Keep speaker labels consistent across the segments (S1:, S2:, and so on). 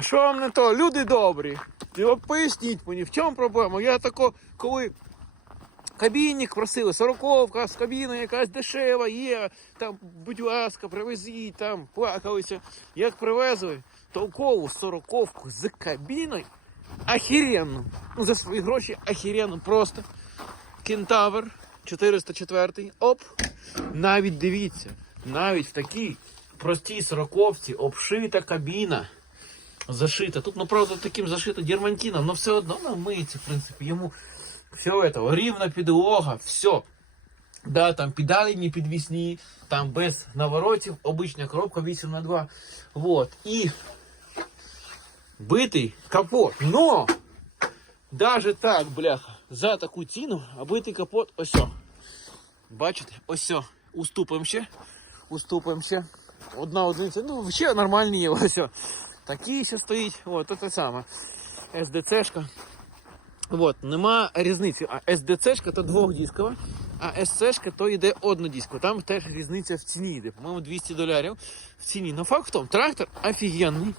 S1: Що вам не то? Люди добрі. І от поясніть мені, в чому проблема? Я тако, коли кабінник просили, сороковка з кабіною якась дешева є, там, будь ласка, привезіть, там, плакалися. Як привезли толкову сороковку з кабіною, ахіренну. Ну, за свої гроші ахіренну просто. Кентавр 404. Оп. Навіть дивіться, навіть в такій простій сороковці обшита кабіна. Зашита. Тут, ну, правда, таким зашита дермантином, но все одно ну, миється, в принципі, йому все это, рівна підлога, все. Да, там педалі не підвісні, там без наворотів, обична коробка 8 на 2 Вот. І битий капот. Но даже так, бляха, за таку ціну, а битий капот ось. Бачите? Ось. о. Уступимося. Уступимося. Одна одиниця. Ну, ще нормальні є. Ось. О. Такий ще стоїть. От, це саме. СДЦшка. От, нема різниці. А SDC-шка то двохдискова, а SC-шка то йде однодискова. Там теж різниця в ціні йде. По-моєму, 200 доларів в ціні. Но факт в тому, трактор офігенний.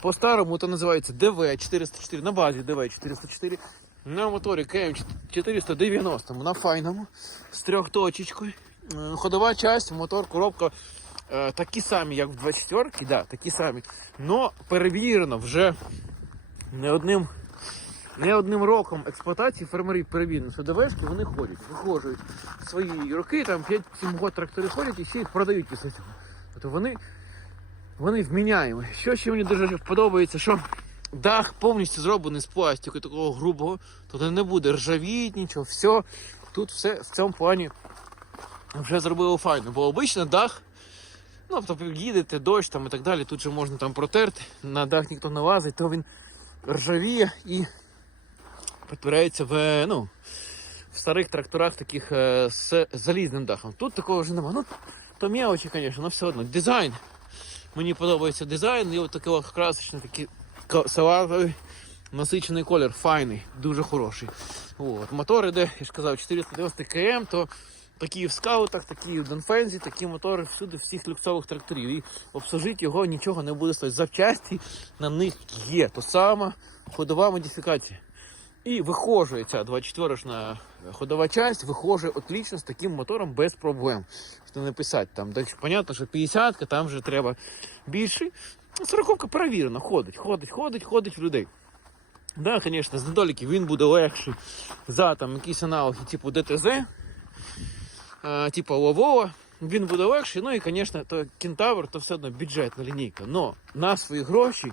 S1: По-старому то називається DV404 на базі DV404. На моторі КМ490 на файному з трьохточечкою. Ходова часть, мотор, коробка такі самі, як в 24-ки, да, такі самі. Но перевірено вже не одним не одним роком експлуатації фермерів перевірено, що ДВшки вони ходять, виходжують свої роки, там 5-7 років трактори ходять і ще їх продають після цього. Тобто вони, вони вміняємо. Що ще мені дуже подобається, що дах повністю зроблений з пластику такого грубого, тобто не буде ржавіть, нічого, все. Тут все в цьому плані вже зробили файно. Бо обично дах, ну тобто їдете, дощ там і так далі, тут же можна там протерти, на дах ніхто не лазить, то він ржавіє і перетворяється в, ну, в старих тракторах таких е, з залізним дахом. Тут такого вже немає. Ну, то мелочі, звісно, але все одно. Дизайн. Мені подобається дизайн, і от такий красочний, такий салатовий, насичений колір, файний, дуже хороший. От. Мотор іде, я ж казав, 490 км, то такі в скаутах, такі в Донфензі, такі мотори всюди, всіх люксових тракторів. І обслужити його нічого не буде стоїти. Запчасті на них є. То сама ходова модифікація. І вихожує ця 24-шна ходова часть, вихожує отлично з таким мотором без проблем. Що не писати там, так, понятно, що 50-ка, там вже треба більше. 40-ка перевірена, ходить, ходить, ходить, ходить в людей. Да, звісно, з недоліків він буде легший за там якісь аналоги, типу ДТЗ, е, типу Ловова. Він буде легший. Ну і, звісно, то кентавр то все одно бюджетна лінійка. Но на свої гроші,